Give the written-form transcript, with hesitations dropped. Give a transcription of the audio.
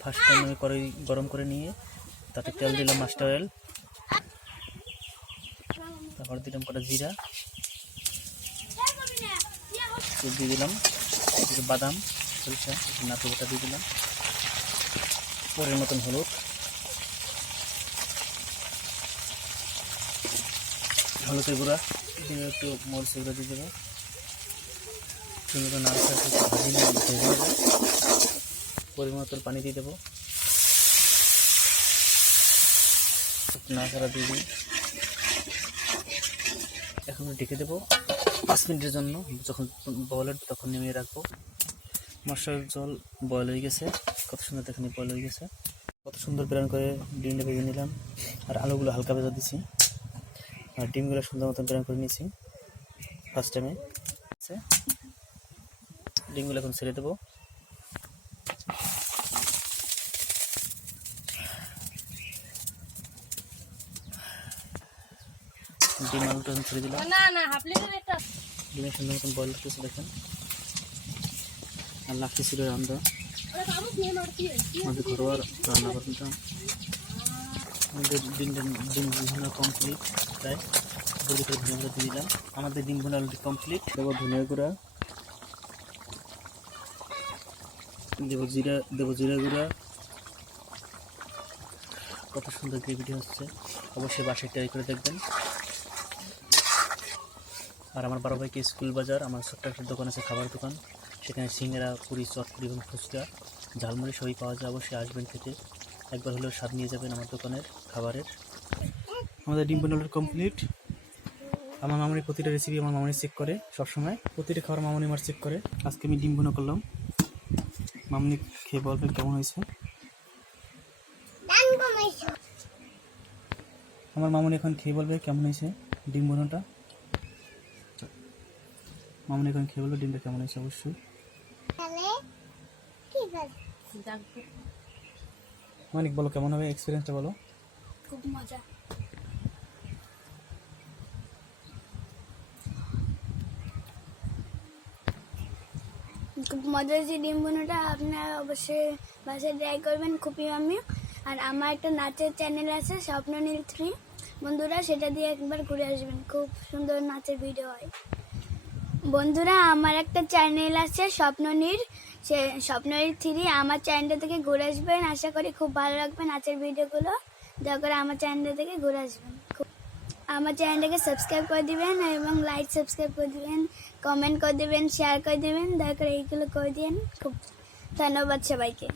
First time আমি কড়াই গরম করে নিয়ে তাতে তেল দিলাম মাস্টার অয়েল, তারপর দিলাম কটা জিরা, দিয়ে দিলাম বাদাম সরিষা নাটুটা দিয়ে দিলাম, পরের মতন হলুদ, হলুদের গুঁড়া দিয়ে একটু মরিচের গুঁড়া দিয়ে দেবো, সুন্দর নাড়াচাড়া একটু ভাজি নিয়ে ভেজে নেবো, পরিমাণ মতো পানি দিয়ে দেবো, নাড়াচাড়া দিয়ে দিই। এখন ঢেকে দেবো 5 মিনিটের জন্য, যখন বয়েল হবে তখন নেমে রাখবো। মশলার জল বয়েল হয়ে গেছে, কত সুন্দর দেখেন বয়েল হয়ে গেছে, কত সুন্দর ব্রাউন করে ডিমটা ভেজে নিলাম, আর আলুগুলো হালকা ভেজা দিছি, আর ডিমগুলো সুন্দর মতন ব্রাউন করে নিয়েছি ফার্স্ট টাইমে। ডিমগুলো এখন ছেড়ে দেবো, ডিম আলুটা ছেড়ে দিলাম, ডিমের সুন্দর মতন বয়েল করতেছে দেখেন, আর লাফি ছিল রান্না, আমাদের ঘরোয়া রান্না করতাম। আমাদের ডিম ভুনা কমপ্লিট, প্রায় ভিতরে ধনিয়া গুঁড়া দিয়ে দিলাম, আমাদের ডিম ভুনা অলরেডি কমপ্লিট। দেবো ধনিয়া গুঁড়া, দেবো জিরা গুঁড়া, কত সুন্দর গ্রেভিটি হচ্ছে, অবশ্যই বাসায় ট্রাই করে দেখবেন। আর আমার বড় ভাইকে স্কুল বাজার, আমার ছোট্ট একটা দোকান আছে, খাবার দোকান, সেখানে সিঙ্গারা, পুরি, চটপুরি এবং ফুচকা, ঝালমুড়ি সবই পাওয়া যায়, অবশ্যই আসবেন খেতে, একবার হলেও স্বাদ নিয়ে যাবেন আমার দোকানের খাবারের। আমাদের ডিম ভুনা কমপ্লিট। আমার মামনি প্রতিটা রেসিপি আমার মামনি চেক করে, সবসময় প্রতিটা খাবার মামনি আমার চেক করে। আজকে আমি ডিম ভুনা করলাম, মামনি খেয়ে বলবেন কেমন হয়েছে। আমার মামনি এখন খেয়ে বলবে কেমন হয়েছে ডিম ভুনাটা, মামনি এখন খেয়ে বলবে ডিমটা কেমন হয়েছে। অবশ্যই মানিক বলো কেমন হবে, এক্সপিরিয়েন্সটা বলো। খুব মজা, খুব মজা হয়েছে ডিম ভুনাটা। আপনারা অবশ্যই বাসায় ট্রাই করবেন, খুবই আমি। আর আমার একটা নাচের চ্যানেল আছে স্বপ্ননীল 3, বন্ধুরা সেটা দিয়ে একবার ঘুরে আসবেন, খুব সুন্দর নাচের ভিডিও হয়। বন্ধুরা আমার একটা চ্যানেল আছে স্বপ্ননীল, সে স্বপ্ননীল 3, আমার চ্যানেলটা থেকে ঘুরে আসবেন, আশা করি খুব ভালো লাগবে নাচের ভিডিওগুলো। দয়া করে আমার চ্যানেলটা থেকে ঘুরে আসবেন, আমার চ্যানেলটাকে সাবস্ক্রাইব করে দিবেন এবং লাইক সাবস্ক্রাইব করে দিবেন, কমেন্ট করে দিবেন, শেয়ার করে দিবেন, দয়া করে এইগুলো করে দিন। খুব ধন্যবাদ সবাইকে।